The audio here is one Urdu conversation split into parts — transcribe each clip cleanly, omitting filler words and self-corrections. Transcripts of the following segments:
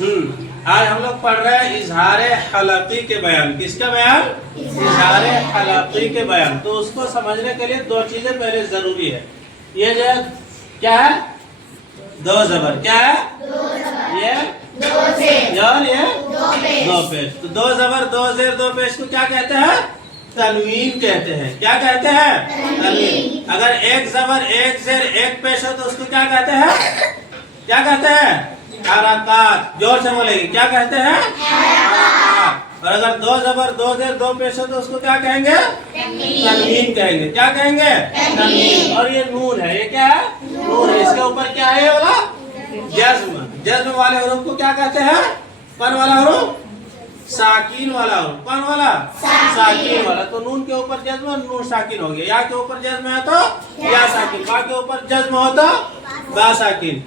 آج ہم لوگ پڑھ رہے ہیں اظہار حلقی کے بیان. کس کا بیان؟ اظہار حلقی کے بیان. تو اس کو سمجھنے کے لیے دو چیزیں پہلے ضروری ہے. یہ جو کیا ہے؟ دو زبر. کیا ہے؟ یہ دو پیش. تو دو زبر دو زیر دو پیش کو کیا کہتے ہیں؟ تنوین کہتے ہیں. کیا کہتے ہیں؟ تنوین. اگر ایک زبر ایک زیر ایک پیش ہو تو اس کو کیا کہتے ہیں؟ کیا کہتے ہیں؟ حرکات. زور سے بولے گی. کیا کہتے ہیں؟ حرکات. اور اگر دو زبر دو زیر دو پیش ہو تو اس کو کیا کہیں گے؟ تنوین کہیں گے. کیا کہیں گے؟ تنوین. اور یہ نون ہے. یہ کیا ہے؟ نون ہے. اس کے اوپر کیا ہے؟ یہ والا جزم. جزم والے حروف کو کیا کہتے ہیں؟ کون والا حروف؟ ساکین والا حروف. کون والا؟ ساکین والا. تو نون کے اوپر جزم نون ساکین ہو گیا. یا کے اوپر جزم ہے تو یا ساکین. با کے اوپر جزم ہو تو با ساکین.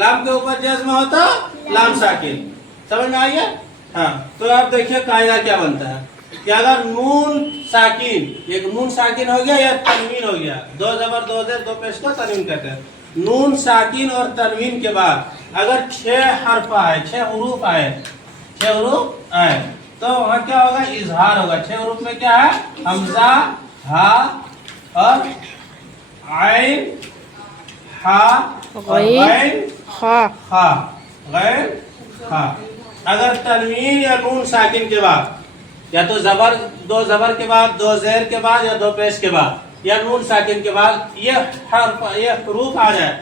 لام کے اوپر جزم ہو تو لام ساکین. سمجھ میں آئی ہے؟ ہاں. تو آپ دیکھیے قاعدہ کیا بنتا ہے کہ اگر نون ساکین ایک نون ساکین ہو گیا یا تنوین ہو گیا. دو زبر دو زیر دو پیش کو تنوین کہتے ہیں. نون ساکین اور تنوین کے بعد اگر 6 حرف آئے 6 حروف آئے 6 حروف آئے تو وہاں کیا ہوگا؟ اظہار ہوگا. 6 حروف میں کیا ہے؟ حمزہ ہا اور عین ہا غین خا. غین خا. اگر تنوین یا نون ساکن کے بعد یا تو زبر دو زبر کے بعد دو زیر کے بعد یا دو پیش کے بعد یا نون ساکن کے بعد یہ حروف آ جائے.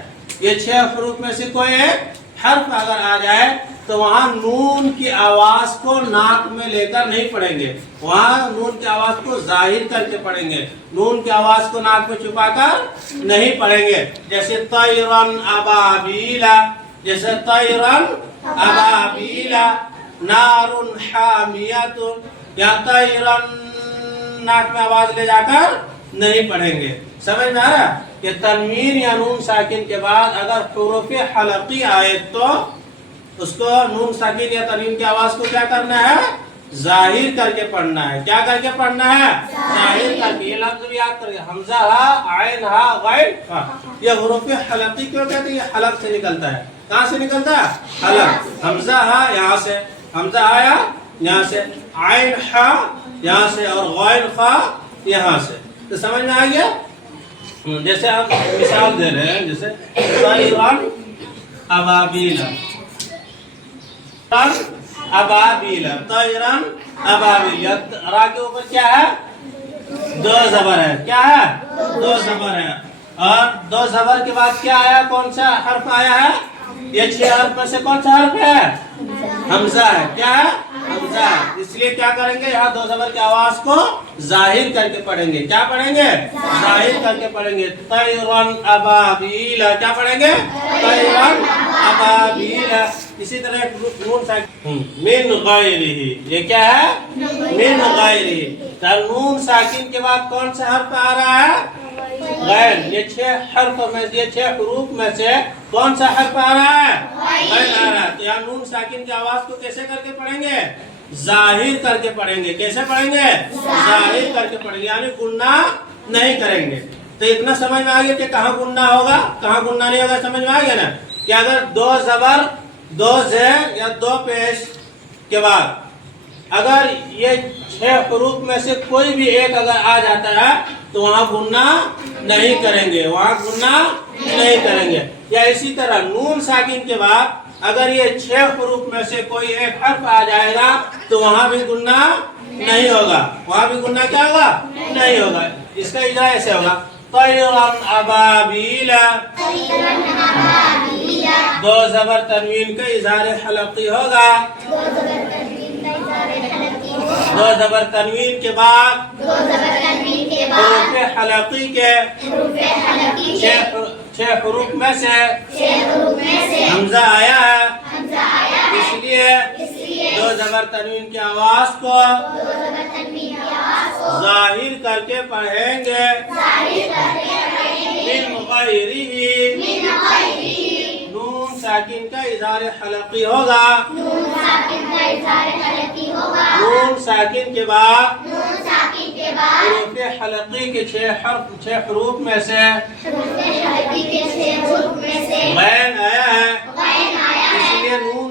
یہ 6 حروف میں سے کوئی ایک حرف اگر آ جائے تو وہاں نون کی آواز کو ناک میں لے کر نہیں پڑھیں گے. وہاں نون کی آواز کو ظاہر کر کے پڑھیں گے. نون کی آواز کو ناک میں چھپا کر نہیں پڑھیں گے. جیسے طیرن ابابیلا. جیسے طیرن ابابیلا. نارن حامیت. یا طیرن ناک میں آواز لے جا کر نہیں پڑھیں گے. سمجھ میں آ رہا کہ تنوین یا نون ساکن کے بعد اگر حروف حلقی آئے تو اس کو نون ساکن یا تنوین کی آواز کو کیا کرنا ہے؟ ظاہر کر کے پڑھنا ہے. کیا کر کے پڑھنا ہے؟ ظاہر کر کے. یہ لفظ بھی یاد کر کے. حمزہ ہا عین ہا غین ہا. یہ حروف حلقی کیوں کہتے ہیں؟ یہ حلق سے نکلتا ہے. کہاں سے نکلتا ہے؟ حلق. حمزہ ہا یہاں سے. حمزہ آیا یہاں سے. عین ہا یہاں سے. اور غین خا یہاں سے. تو سمجھ میں آ گیا؟ جیسے ہم مثال دے رہے ہیں. جیسے طیرن ابابیلا. ابابیلا. طیرن ابابیلا. را کے اوپر کیا ہے؟ دو زبر ہے. کیا ہے؟ دو زبر ہے. اور دو زبر کے بعد کیا آیا؟ کون سا حرف آیا ہے؟ یہ 6 حرف میں سے کون سا حرف ہے؟ حمزہ ہے. کیا ہے؟ حمزہ. اس لیے کیا کریں گے؟ یہاں دو زبر کی آواز کو ظاہر کر کے پڑھیں گے. کیا پڑھیں گے؟ ظاہر کر کے پڑھیں گے. طیرن ابابیلا. کیا پڑھیں گے؟ طیرن ابابیلا. اسی طرح نون ساکن من غیرہ. یہ کیا ہے؟ من غیرہ. نون ساکن کے بعد کون سا حرف آ رہا ہے؟ غین. یہ 6 حرف میں یہ 6 حروف میں سے کون سا حرف آ رہا ہے؟ غین آ رہا ہے. تو یہاں نون ساکن کی آواز کو کیسے کر کے پڑھیں گے؟ ظاہر کر کے پڑھیں گے. کیسے پڑھیں گے؟ ظاہر کر کے پڑھیں گے. یعنی گناہ نہیں کریں گے. تو اتنا سمجھ میں آ گیا کہ کہاں گناہ ہوگا کہاں گناہ نہیں ہوگا. سمجھ میں آ گیا نا کہ اگر دو زبر دو زیر یا دو پیش کے بعد اگر یہ 6 حروف میں سے کوئی بھی ایک اگر آ جاتا ہے تو وہاں گناہ نہیں کریں گے. وہاں گناہ نہیں کریں گے. یا اسی طرح نون ساکن کے بعد اگر یہ 6 حروف میں سے کوئی ایک حرف آ جائے گا تو وہاں بھی گناہ نہیں ہوگا. وہاں بھی گناہ کیا ہوگا؟ نہیں ہوگا. اس کا اجرا ایسے ہوگا. طیرن ابابیلا. دو زبر تنوین کا اظہار حلقی ہوگا. دو زبر تنوین کے بعد حروف حلقی کے 6 حروف میں سے حمزہ آیا ہے. اس لیے دو زبر تنوین کی آواز کو ظاہر کر کے پڑھیں گے. من غیرہ. نون ساکن کا اظہار حلقی ہوگا. نون ساکن کے بعد حروف حلقی کے 6 حروف میں سے غین آیا ہے. اس لیے نون